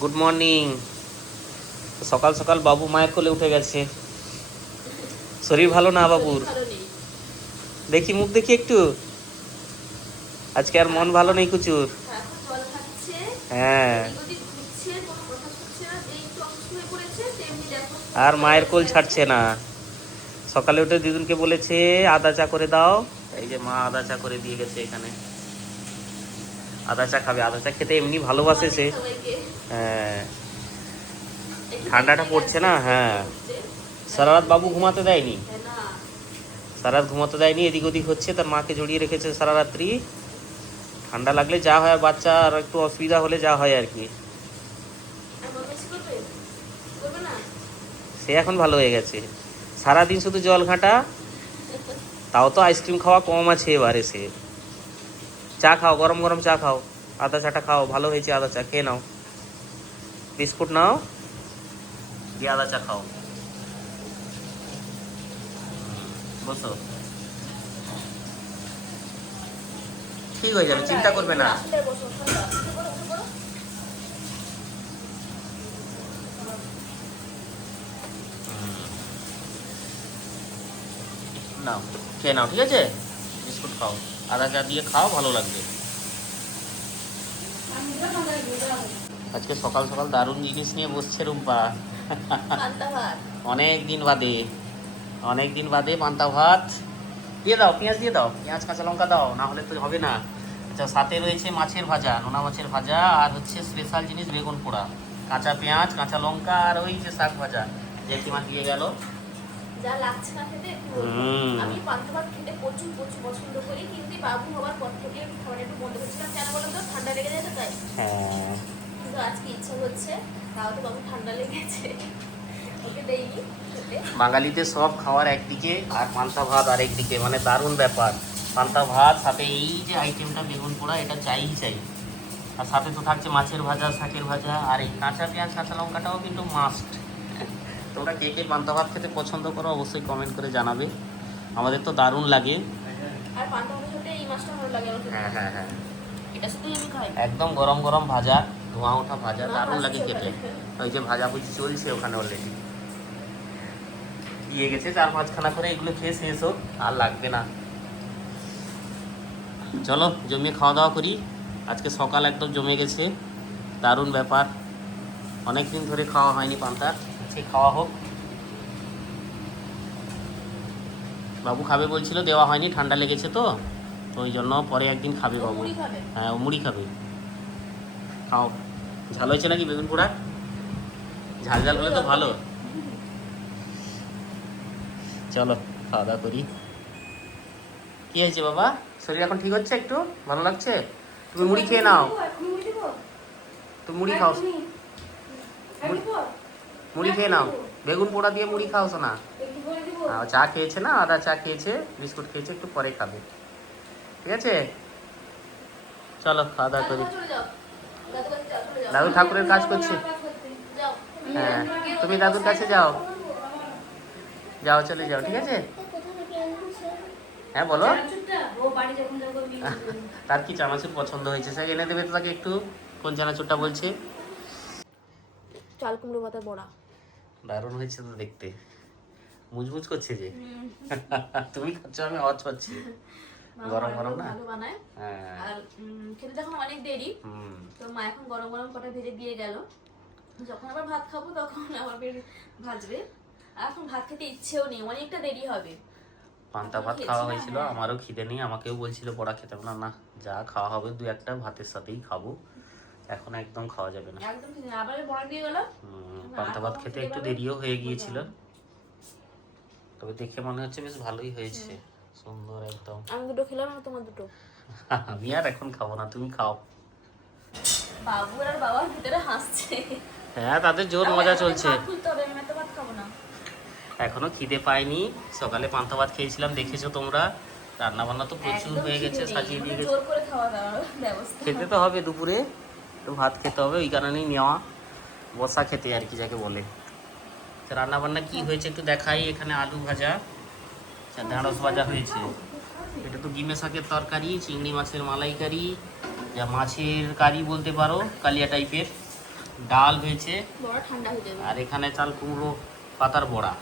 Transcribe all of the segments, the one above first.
Good morning. সকাল সকাল বাবু মায়ের কোলে উঠে গেছে। শরীর ভালো না বাবুর? দেখি মুখ দেখি একটু। আজকে আর মন ভালো নেই কুচুর। হ্যাঁ, আর মায়ের কোল ছাড়ছে না। সকালে উঠে দিদুনকে বলেছে আদা চা করে দাও, এই যে মা আদা চা করে দিয়ে গেছে। এখানে আদা চা খাবে, আদা চা খেতে এমনি ভালোবাসে সে। হ্যাঁ, ঠান্ডাটা পড়ছে না। হ্যাঁ, সারা রাত বাবু ঘুমাতে দেয়নি, সারা রাত ঘুমাতে দেয়নি, এদিক ওদিক হচ্ছে, তার মাকে জড়িয়ে রেখেছে সারা রাত্রি। ঠান্ডা লাগলে যা হয়, বাচ্চা আর একটু অসুবিধা হলে যা হয় আর কি। সে এখন ভালো হয়ে গেছে। সারাদিন শুধু জল ঘাঁটা, তাও তো আইসক্রিম খাওয়া কম আছে এবারে। সে চা খাও, গরম গরম চা খাও, আদা চাটা খাও, ভালো হয়েছে আদা চা, খেয়ে নাও। বিস্কুট নাও, দিয়ে আদা চা খাও। বসো, ঠিক হয়ে যাবে, চিন্তা করবে না। নাও, খেয়ে নাও, ঠিক আছে? বিস্কুট খাও, আদা চা দিয়ে খাও, ভালো লাগবে। আজকে সকাল সকাল দারুণ জিনিস নিয়ে বসছে রুম্পা। অনেক দিন বাদে, অনেক দিন বাদে পান্তা ভাত। দিয়ে দাও, পেঁয়াজ দিয়ে দাও, পেঁয়াজ কাঁচা লঙ্কা দাও, না হলে তো হবে না। আচ্ছা, সাথে রয়েছে মাছের ভাজা, নোনা মাছের ভাজা, আর হচ্ছে স্পেশাল জিনিস বেগুন পোড়া, কাঁচা পেঁয়াজ, কাঁচা লঙ্কা, আর ওই যে শাক ভাজা জেঠিমা দিয়ে গেল। যা লাগছে না খেতে। আমি পান্তা ভাত খেতে প্রচুর প্রচুর পছন্দ করি, কিন্তু বাবু হওয়ার পর থেকে খাওয়াটা একটু বন্ধ করেছিলাম। কেন বলো তো? ঠান্ডা লেগে যায় তো তাই। হ্যাঁ, কিন্তু আজকে ইচ্ছা হচ্ছে, তাও তো বাবু ঠান্ডা লেগেছে, ওকে দেইনি খেতে। বাঙালিদের সব খাওয়ার একদিকে আর পান্তা ভাত আর একদিকে, মানে দারুণ ব্যাপার। পান্তা ভাত সাথে এই যে আইটেমটা বেগুন পোড়া, এটা চাই চাই। আর সাথে তো থাকছে মাছের ভাজা, শাকের ভাজা, আর এই কাঁচা পেঁয়াজ কাঁচা লঙ্কাটাও কিন্তু মাস্ট। তোমরা কে কে পান্তা ভাত খেতে পছন্দ করো অবশ্যই কমেন্ট করে জানাবে। আমাদের তো দারুণ লাগে। আর পান্তা ভাতের সাথে এই মাছটা ভালো লাগে আমার খেতে। হ্যাঁ হ্যাঁ হ্যাঁ, এটার সাথেই আমি খাই। একদম গরম গরম ভাজা, ধোঁয়া ওঠা ভাজা, না, দারুণ লাগে ভাজছে খেতে। ওখানে। ওই যে ভাজা ভুজি চলছে ওখানে অলরেডি, দিয়ে গেছে 4-5খানা করে। এগুলো খেয়ে শেষ হোক, আর লাগবে না। চলো জমিয়ে খাওয়া দাওয়া করি। আজকে সকাল একদম জমে গেছে, দারুণ ব্যাপার। অনেক দিন ধরে খাওয়া হয়নি পান্তা, সে খাওয়া হোক। বাবু খাবে বলছিল, দেওয়া হয়নি, ঠান্ডা লেগেছে তো, তো ওই জন্য পরে একদিন খাবে ও বাবু। মুড়ি খাবে? হ্যাঁ, ও মুড়ি খাবে। খাও। ঝাল হয়েছে নাকি বেগুন পোড়া? ঝাল ঝাল হলে তো ভালো। চলো খাওয়া দাওয়া করি। কি হয়েছে বাবা? শরীর এখন ঠিক হচ্ছে? একটু ভালো লাগছে? তুমি মুড়ি খেয়ে নাও, তুমি মুড়ি খাও, মুড়ি খেয়ে নাও। বেগুন পোড়া দিয়ে মুড়ি খাও শোনা। চা খেয়েছে না, আদা চা খেয়েছে, বিস্কুট খেয়েছে, একটু পরে খাবে, ঠিক আছে? চলো খাওয়া দাওয়া করি। দাদু ঠাকুরের কাজ করছে। হ্যাঁ, তুমি দাদুর কাছে যাও, যাও, চলে যাও, ঠিক আছে? হ্যাঁ বলো। তার কি চানাচুর পছন্দ হয়েছে, সে এনে দেবে তো তাকে একটু। কোন চানাচুরটা বলছে? চাল কুমড়ো পাতা বড়া। দারুণ হয়েছে তো দেখতে, মুজমুজ করছে যে। তুমি খাচ্ছ, আমি আওয়াজ পাচ্ছি। গরম গরম না? ভালো বানায়। হ্যাঁ, আর খেতে তখন অনেক দেরি, তো মা এখন গরম গরম কটা ভেজে দিয়ে গেল। যখন আবার ভাত খাবো তখন আবার ভাজবে। আর এখন ভাত খেতে ইচ্ছেও নেই, অনেকটা দেরি হবে। পান্তা ভাত খাওয়া হয়েছিল, আমারও খিদে নেই। আমাকেও বলছিল বড়া খেতে, না না, যা খাওয়া হবে দু একটা ভাতের সাথেই খাবো, এখন একদম খাওয়া যাবে না। একদম খেতে আবার বড়া দিয়ে গেল। পান্তা ভাত খেতে একটু দেরিও হয়ে গিয়েছিল, তবে দেখে মনে হচ্ছে বেশ ভালোই হয়েছে, সুন্দর একদম। আমি দুটো খেলাম, আর তোমার দুটো। আমি আর এখন খাবো না, তুমি খাও। বাবু আর বাবার ভিতরে হাসছে। হ্যাঁ, তাদের জোর মজা চলছে। আমি এত ভাত খাবো না। এখনো খিদে পাইনি, সকালে পান্তা ভাত খেয়েছিলাম, দেখেছো তোমরা। রান্না বান্না তো প্রচুর হয়ে গেছে, সাজিয়ে দিয়ে গেছে। জোর করে খাওয়া দাওয়ার ব্যবস্থা। খেতে তো হবে, দুপুরে একটু ভাত খেতে হবে, ওই কারণেই নেওয়া, বসা খেতে আর কি যাকে বলে। তো রান্না বান্না কি হয়েছে একটু দেখাই। এখানে আলু ভাজা, ঢেঁড়স ভাজা হয়েছে। এটা তো গিমে শাকের তরকারি, চিংড়ি মাছের মালাইকারি, যা মাছের কারি বলতে পারো, কালিয়া টাইপের। ডাল হয়েছে, বড় ঠান্ডা হয়ে যাবে। আর এখানে চাল কুমড়ো পাতার বড়া।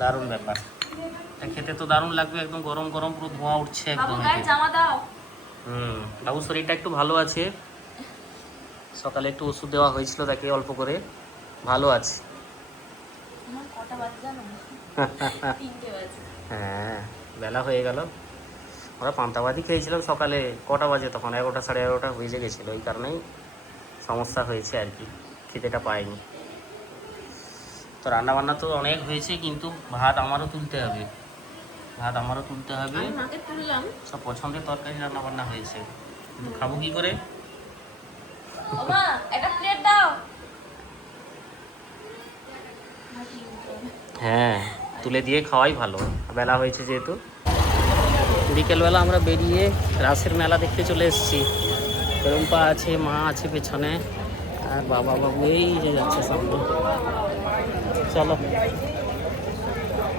দারুণ ব্যাপার, এটা খেতে তো দারুণ লাগবে, একদম গরম গরম পুরো ধোঁয়া উঠছে বাবু একদম গায়ে এতে। জামা দাও। বাবু শরীরটা একটু ভালো আছে, সকালে একটু ওষুধ দেওয়া হয়েছিল তাকে অল্প করে, ভালো আছে। আমার কটা বাজে জানো? 3টে বাজে। হ্যাঁ বেলা হয়ে গেল, ওরা পান্তাবাদি খেয়েছিলাম সকালে, কটা বাজে তখন 11টা সাড়ে 11টা বেজে গেছিলো, ওই কারণেই সমস্যা হয়েছে আর কি, খিদেটা পাইনি। তো রান্নাবান্না তো অনেক হয়েছে, কিন্তু ভাত আমারও তুলতে হবে, আমি মাকে তুললাম। সব পছন্দের তরকারি রান্নাবান্না হয়েছে, কিন্তু খাবো কি করে? ওমা একটা প্লেট দাও। হ্যাঁ তুলে দিয়ে খাওয়াই ভালো, বেলা হয়েছে যেহেতু। বিকেলবেলা আমরা বেরিয়ে রাসের মেলা দেখতে চলে এসেছি। রুম্পা আছে, মা আছে পেছনে, আর বাবা বাবু এই যে যাচ্ছে সামনে। চলো,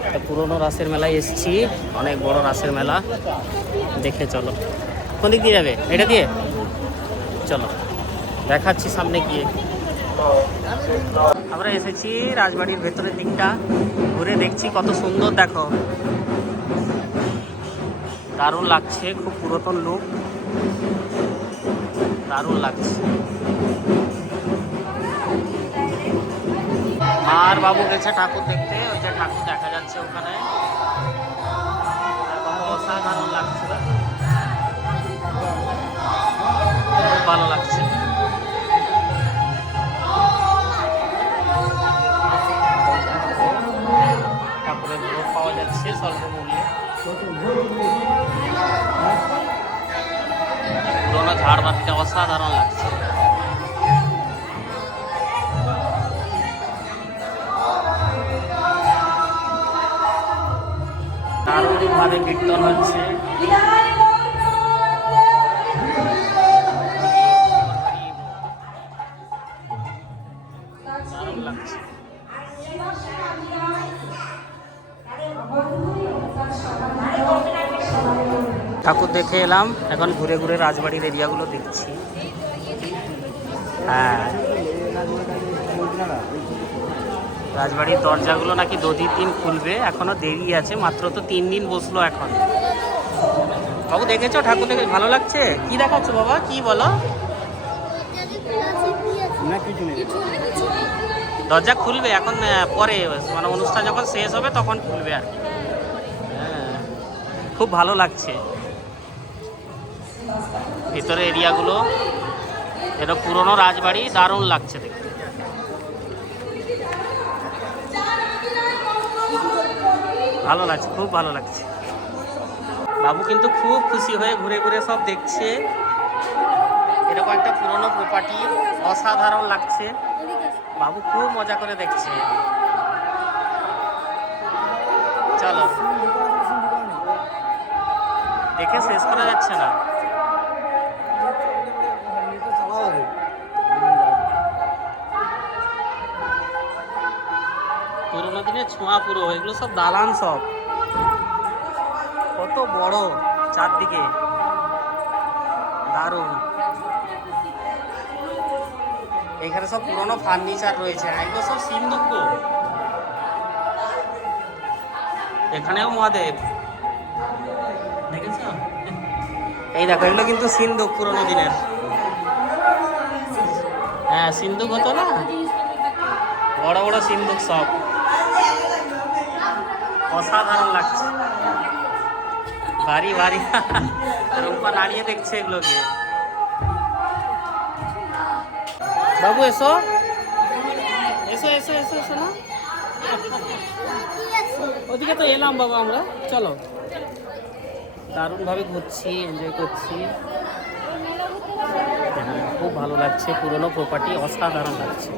একটা পুরোনো রাসের মেলায় এসেছি, অনেক বড় রাসের মেলা, দেখে চলো। কোন দিক দিয়ে যাবে? এটা দিয়ে চলো, দেখাচ্ছি সামনে গিয়ে। আমরা এসেছি রাজবাড়ির ভেতরের দিকটা, ঘুরে দেখছি কত সুন্দর, দেখো দারুণ লাগছে, খুব পুরাতন লুক, দারুণ লাগছে। মা আর বাবু গেছে ঠাকুর দেখতে, ওই যে ঠাকুর দেখা যাচ্ছে ওখানে, কত অসাধারণ লাগছে, খুব ভালো লাগছে। ঠাকুরের ভোগ পাওয়া যাচ্ছে স্বল্প মূল্যে, পুরোনো ঝাড়বাতিটা অসাধারণ লাগছে। দারুণভাবে কীর্তন হচ্ছে, দারুণ লাগছে। ঠাকুর দেখে এলাম, এখন ঘুরে ঘুরে রাজবাড়ির এরিয়াগুলো দেখছি। হ্যাঁ রাজবাড়ির দরজাগুলো নাকি 2-3 দিন খুলবে, এখনো দেরি আছে, মাত্র তো 3 দিন বসলো এখন। বাবু দেখেছো ঠাকুর দেখে ভালো লাগছে? কি দেখাচ্ছ বাবা, কি বলো? দরজা খুলবে এখন, পরে মানে অনুষ্ঠান যখন শেষ হবে তখন খুলবে আর কি। হ্যাঁ খুব ভালো লাগছে ভিতরে এরিয়াগুলো, এটা পুরনো রাজবাড়ি, দারুণ লাগছে দেখতে। ভালো লাগছে, খুব ভালো লাগছে। বাবু কিন্তু খুব খুশি হয়ে ঘুরে ঘুরে সব দেখছে, এরকম একটা পুরনো প্রপার্টি, অসাধারণ লাগছে। বাবু খুব মজা করে দেখছে। চলো, দেখে শেষ করা যাচ্ছে না। পুরোনো দিনের ছোঁয়া পুরো, এগুলো সব দালান, সব কত বড় চারদিকে, দারুণ। এখানে সব পুরোনো ফার্নিচার রয়েছে, এগুলো সব সিন্ধুক। এখানেও মহাদেব দেখেছ, এই দেখো এগুলো কিন্তু সিন্ধুক পুরোনো দিনের। হ্যাঁ সিন্ধুক হতো না, বড় বড় সিন্ধুক সব, অসাধারণ লাগছে, ভারী ভারী। রুম্পা দাঁড়িয়ে দেখছে এগুলোকে। বাবু এসো এসো এসো এসো এসো না, ওদিকে তো এলাম বাবা আমরা, চলো। দারুণভাবে ঘুরছি, এনজয় করছি, হ্যাঁ খুব ভালো লাগছে, পুরনো প্রপার্টি, অসাধারণ লাগছে।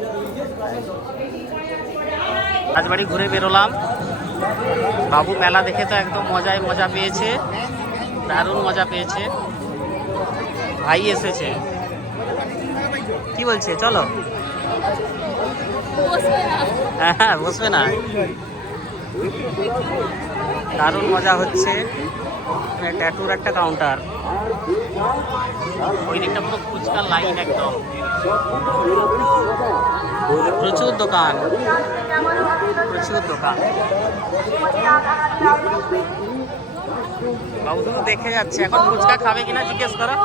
রাজবাড়ি ঘুরে বেরোলাম, বাবু মেলা দেখে তো একদম মজা পেয়েছে, দারুণ মজা পেয়েছে। ভাই এসেছে, কি বলছে চলো? হ্যাঁ বসবে না, দারুণ মজা হচ্ছে। ট্যাটুর একটা কাউন্টার, ওই দিকটা পুরো ফুচকার লাইন একদম, প্রচুর দোকান, প্রচুর দোকান। বাবু তো দেখে যাচ্ছে, এখন ফুচকা খাবে কিনা জিজ্ঞেস করো।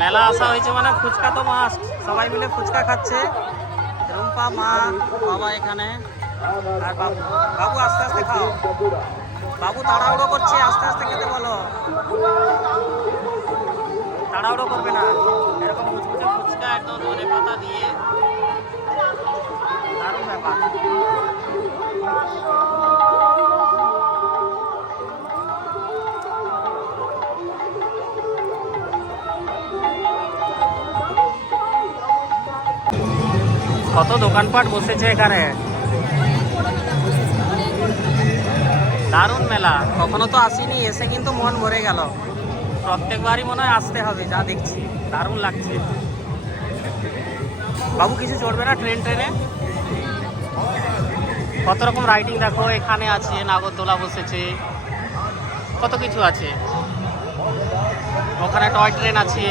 মেলা আসা হয়েছে মানে ফুচকা তো মাস্ট, সবাই মিলে ফুচকা খাচ্ছে। রুম্পা, মা, বাবা এখানে, আর বাবু। বাবু আস্তে আস্তে খাও, বাবু তাড়াহুড়ো করছে, আস্তে আস্তে খেতে বলো, তাড়াহুড়ো করবে না। এরকম মুচমুচে ফুচকা একদম ধনে পাতা দিয়ে, দারুণ ব্যাপার। কত দোকানপাট বসেছে এখানে, দারুণ মেলা। কখনো তো আসিনি, এসে কিন্তু মন ভরে গেল। প্রত্যেকবারই মনে হয় আসতে হবে, যা দেখছি দারুণ লাগছে। বাবু কিছু চড়বে না ট্রেনে? কত রকম রাইডিং দেখো, এখানে আছে নাগরদোলা বসেছে, কত কিছু আছে। ওখানে টয় ট্রেন আছে,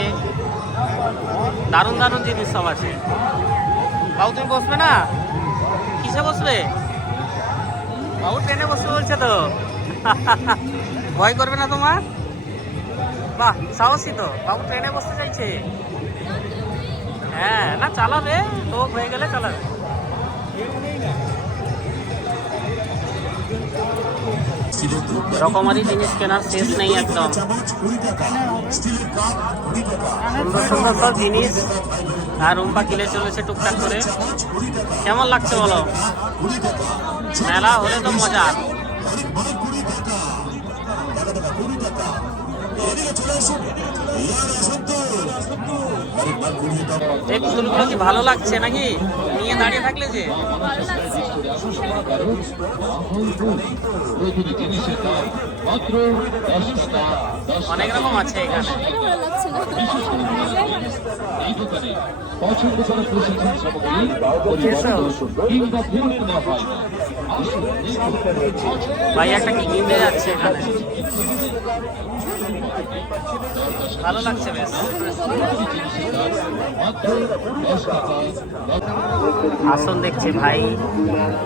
দারুণ দারুণ জিনিস সব আছে। বাবু তুমি বসবে না? কিসে বসবে? বাবু ট্রেনে বসবে বলছে তো। ভয় করবে না তোমার? বাহ, সাহসী তো, বাবু ট্রেনে বসতে চাইছে। হ্যাঁ, না চালাবে তো, হয়ে গেলে চালাবে। রকমারি জিনিস কেনার শেষ নেই একদম, সুন্দর সুন্দর সব জিনিস। আর রুম্পা কিনে চলেছে টুকটাক করে। কেমন লাগছে বলো? মেলা হলে তো মজা। এই পুতুলগুলো কি ভালো লাগছে নাকি নিয়ে দাঁড়িয়ে থাকলে যে? অনেক রকম আছে এখানে। ভাই একটা কি কিনতে যাচ্ছে এখানে, ভালো লাগছে বেশ। আসন দেখছে ভাই,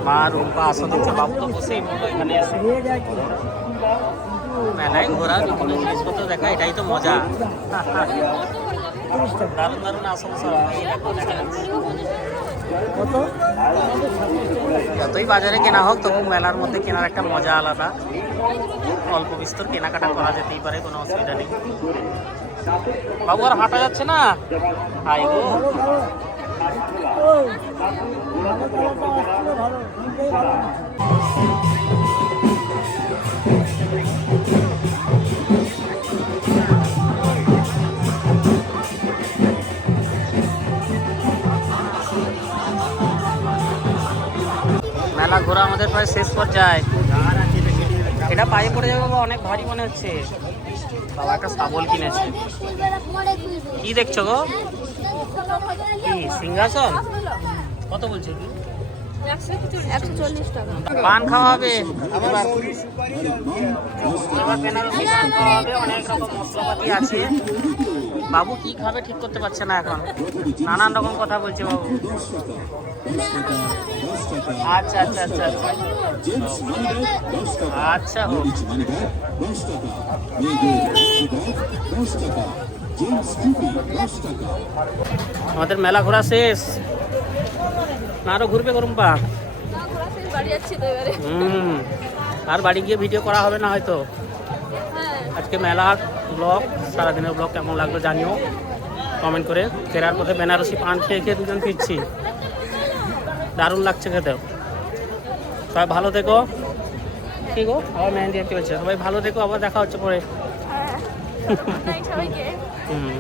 মা রুম্পা আসন দেখছে, বাবু তো বসেই বললো এখানে এসে। মেলায় ঘোরা, বিভিন্ন জিনিসপত্র দেখা, এটাই তো মজা। দারুণ দারুণ আসন সব দেখা যাচ্ছে। যতই বাজারে কেনা হোক, তবু মেলার মধ্যে কেনার একটা মজা আলাদা। অল্প বিস্তর কেনাকাটা করা যেতেই পারে, কোনো অসুবিধা নেই। বাবু আর হাঁটা যাচ্ছে না, হাই গো। মেলা ঘোরা আমাদের প্রায় শেষ পর্যায়ে। এটা পায়ে পড়ে যাবে বাবা, অনেক ভারী মনে হচ্ছে। বাবা একটা শাবল কিনেছে। কি দেখছো গো? কি সিংহাসন? কত বলছে কি? 140 টাকা। পান খাওয়া হবে এবার বেনারসি পান খাওয়া হবে, অনেক রকম মশলাপাতি আছে। বাবু কি খাবে ঠিক করতে পারছে না এখন, নানান রকম কথা বলছে বাবু। আচ্ছা আচ্ছা আচ্ছা আচ্ছা হোক। আমাদের মেলা ঘোরা শেষ না, আরো ঘুরবে গরুম্পা? আর বাড়ি গিয়ে ভিডিও করা হবে না হয়তো। আজকে মেলার ব্লগ, সারাদিনের ব্লগ কেমন লাগলো জানিও কমেন্ট করে। ফেরার পথে বেনারসি পান খেয়ে খেয়ে দুজন ফিরছি, দারুণ লাগছে খেতেও। সবাই ভালো থেকো। ঠিক গো, আবার মেহেন্দি দেখতে পাচ্ছি। সবাই ভালো থেকো, আবার দেখা হচ্ছে পরে। সবাইকে হুম।